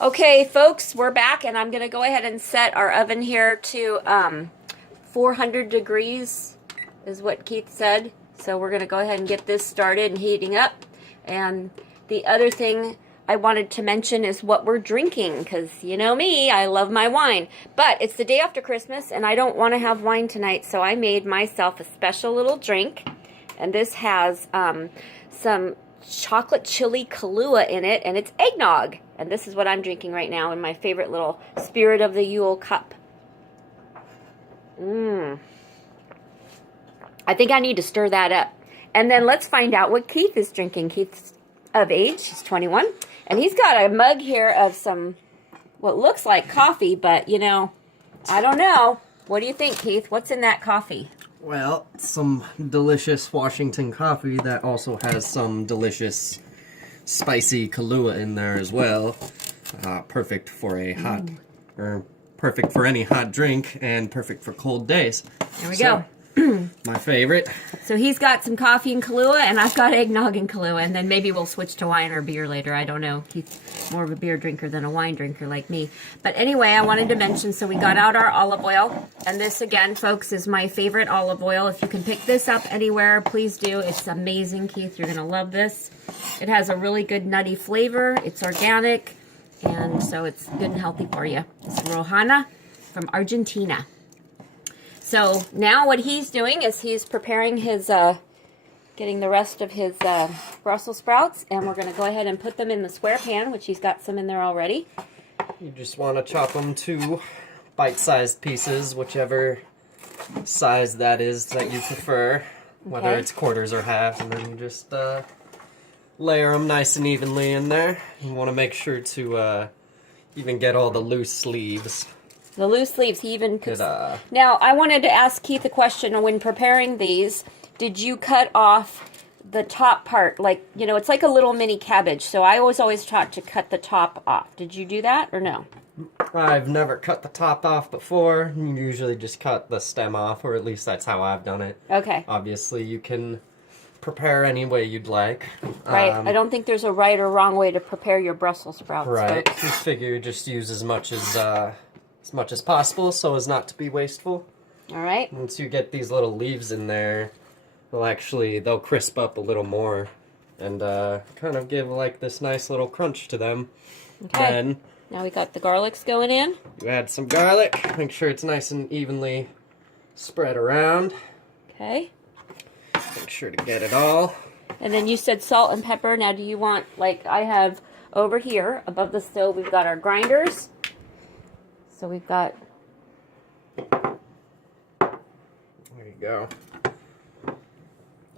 Okay, folks, we're back, and I'm going to go ahead and set our oven here to 400 degrees is what Keith said. So we're going to go ahead and get this started and heating up. And the other thing I wanted to mention is what we're drinking, because you know me, I love my wine. But it's the day after Christmas, and I don't want to have wine tonight, so I made myself a special little drink. And this has some chocolate chili Kahlua in it, and it's eggnog. And this is what I'm drinking right now in my favorite little Spirit of the Yule cup. I think I need to stir that up. And then let's find out what Keith is drinking. Keith's of age, he's 21. And he's got a mug here of some, what looks like coffee, but you know, I don't know. What do you think, Keith? What's in that coffee? Well, some delicious Washington coffee that also has some delicious spicy Kahlua in there as well. Perfect for a hot, or perfect for any hot drink, and perfect for cold days. There we go. My favorite. So he's got some coffee and Kahlua, and I've got eggnog and Kahlua, and then maybe we'll switch to wine or beer later. I don't know. He's more of a beer drinker than a wine drinker like me. But anyway, I wanted to mention, so we got out our olive oil, and this, again, folks, is my favorite olive oil. If you can pick this up anywhere, please do. It's amazing, Keith. You're going to love this. It has a really good nutty flavor. It's organic, and so it's good and healthy for you. It's Rojana from Argentina. So now what he's doing is he's preparing his, getting the rest of his Brussels sprouts, and we're going to go ahead and put them in the square pan, which he's got some in there already. You just want to chop them to bite-sized pieces, whichever size that is that you prefer, whether it's quarters or halves, and then you just layer them nice and evenly in there. You want to make sure to even get all the loose leaves. The loose leaves, he even cooks. Now, I wanted to ask Keith a question. When preparing these, did you cut off the top part? Like, you know, it's like a little mini cabbage, so I was always taught to cut the top off. Did you do that, or no? I've never cut the top off before. You usually just cut the stem off, or at least that's how I've done it. Okay. Obviously, you can prepare any way you'd like. Right. I don't think there's a right or wrong way to prepare your Brussels sprouts. Right. Folks. You figure just use as much as possible so as not to be wasteful. All right. Once you get these little leaves in there, they'll crisp up a little more and kind of give like this nice little crunch to them. Okay. Then now we got the garlics going in. you add some garlic. Make sure it's nice and evenly spread around. Okay. Make sure to get it all. And then you said salt and pepper. Now do you want, like I have over here above the stove, we've got our grinders. So we've got... There you go.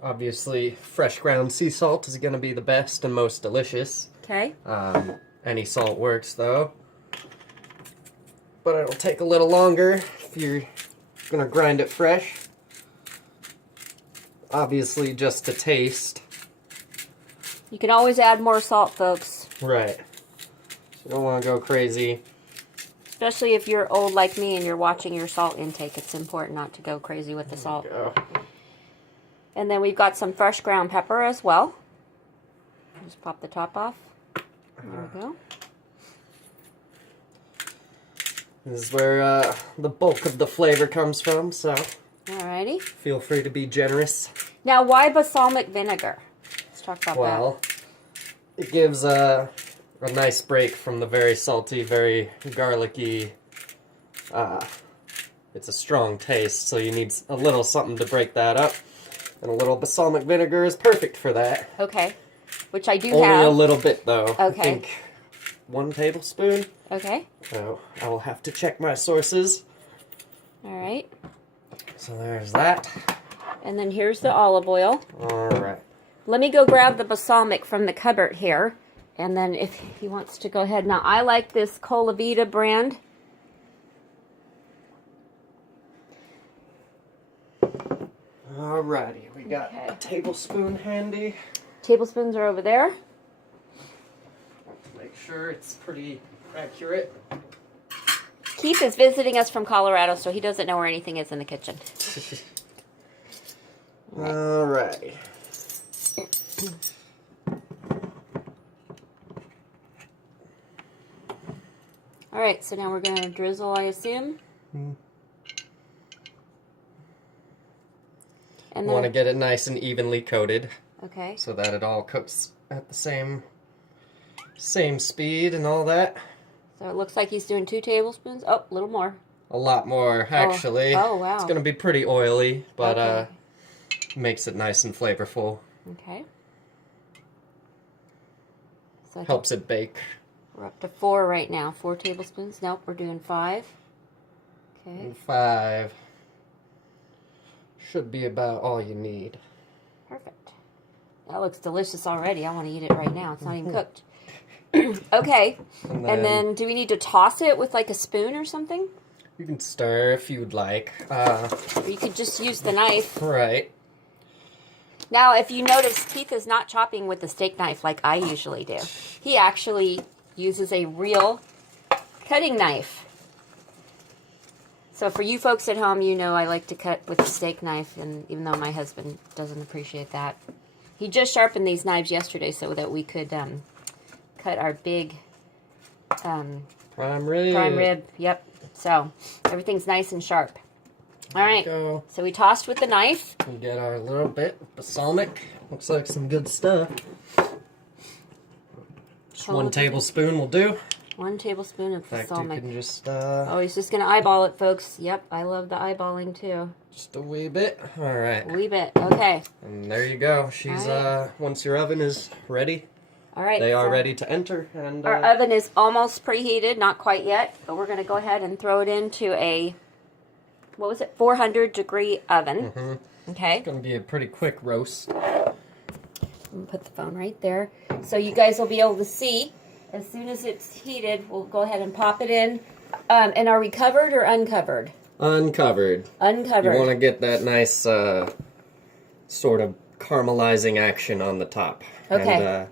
Obviously, fresh ground sea salt is going to be the best and most delicious. Okay. Any salt works, though. But it'll take a little longer if you're going to grind it fresh. Obviously, just to taste. You can always add more salt, folks. Right. So you don't want to go crazy. Especially if you're old like me and you're watching your salt intake. It's important not to go crazy with the salt. And then we've got some fresh ground pepper as well. Just pop the top off. There we go. This is where the bulk of the flavor comes from, so Alrighty. feel free to be generous. Now, why balsamic vinegar? Let's talk about Well, it gives a nice break from the very salty, very garlicky, it's a strong taste, so you need a little something to break that up. And a little balsamic vinegar is perfect for that. that. Okay. Which I do Only have. a little bit, though. Okay. I think 1 tablespoon. Okay. So I will have to check my sources. Alright. So there's that. And then here's the olive oil. Alright. Let me go grab the balsamic from the cupboard here. And then if he wants to go ahead. Now, I like this Colavita brand. Alrighty, we got a tablespoon handy. Tablespoons are over there. Make sure it's pretty accurate. Keith is visiting us from Colorado, so he doesn't know where anything is in the kitchen. Alrighty. All right, so now we're going to drizzle, I assume. Mm. And Want to then, get it nice and evenly coated okay. so that it all cooks at the same speed and all that. So it looks like he's doing 2 tablespoons. Oh, a little more. A lot more, actually. Oh, wow. It's going to be pretty oily, but Okay. makes it nice and flavorful. Okay. So I Helps it bake. We're up to 4 right now. 4 tablespoons. Nope, we're doing 5. Okay. And 5 should be about all you need. Perfect. That looks delicious already. I want to eat it right now. It's not even cooked. Okay. And And then do we need to toss it with like a spoon or something? you can stir if you'd like. Or you could just use the knife. Right. Now, if you notice, Keith is not chopping with the steak knife like I usually do. He actually uses a real cutting knife. So for you folks at home, you know I like to cut with a steak knife, and even though my husband doesn't appreciate that. He just sharpened these knives yesterday so that we could cut our big Prime rib. prime rib. Yep. So everything's nice and sharp. All right. Go. So we tossed with the knife. We get our little bit of balsamic. Looks like some good stuff. Just 1 tablespoon will do. 1 tablespoon of In fact, balsamic. you can just Oh, he's just gonna eyeball it, folks. Yep, I love the eyeballing too. just a wee bit. All right. A wee bit. Okay. And there you go. She's All once your oven is ready, All right. they are so ready to enter. And Our oven is almost preheated, not quite yet, but we're gonna go ahead and throw it into a, what was it, 400-degree oven. Okay. it's gonna be a pretty quick roast. I'm gonna put the phone right there, so you guys will be able to see. As soon as it's heated, we'll go ahead and pop it in. And are we covered or uncovered? Uncovered. Uncovered. You want to get that nice sort of caramelizing action on the top. Okay. And,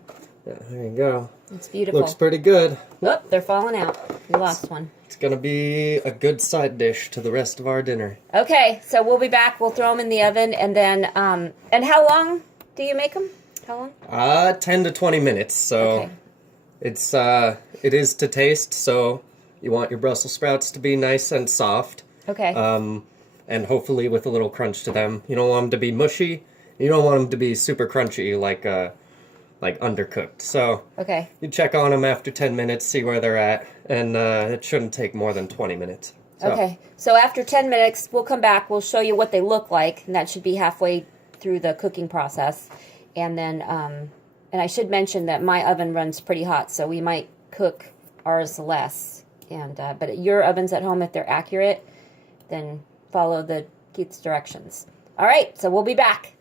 yeah, there you go. It's beautiful. Looks pretty good. Oh, they're falling out. We lost one. It's gonna be a good side dish to the rest of our dinner. Okay, so we'll be back. We'll throw them in the oven, and then, and how long do you make them? How long? 10 to 20 minutes. So Okay. it is to taste. So you want your Brussels sprouts to be nice and soft. Okay. And hopefully with a little crunch to them. You don't want them to be mushy. You don't want them to be super crunchy, like undercooked. So Okay. you check on them after 10 minutes, see where they're at, and it shouldn't take more than 20 minutes. So, Okay. So after 10 minutes, we'll come back. We'll show you what they look like, and that should be halfway through the cooking process. And then, and I should mention that my oven runs pretty hot, so we might cook ours less. And but your ovens at home, if they're accurate, then follow the Keith's directions. All right. So we'll be back.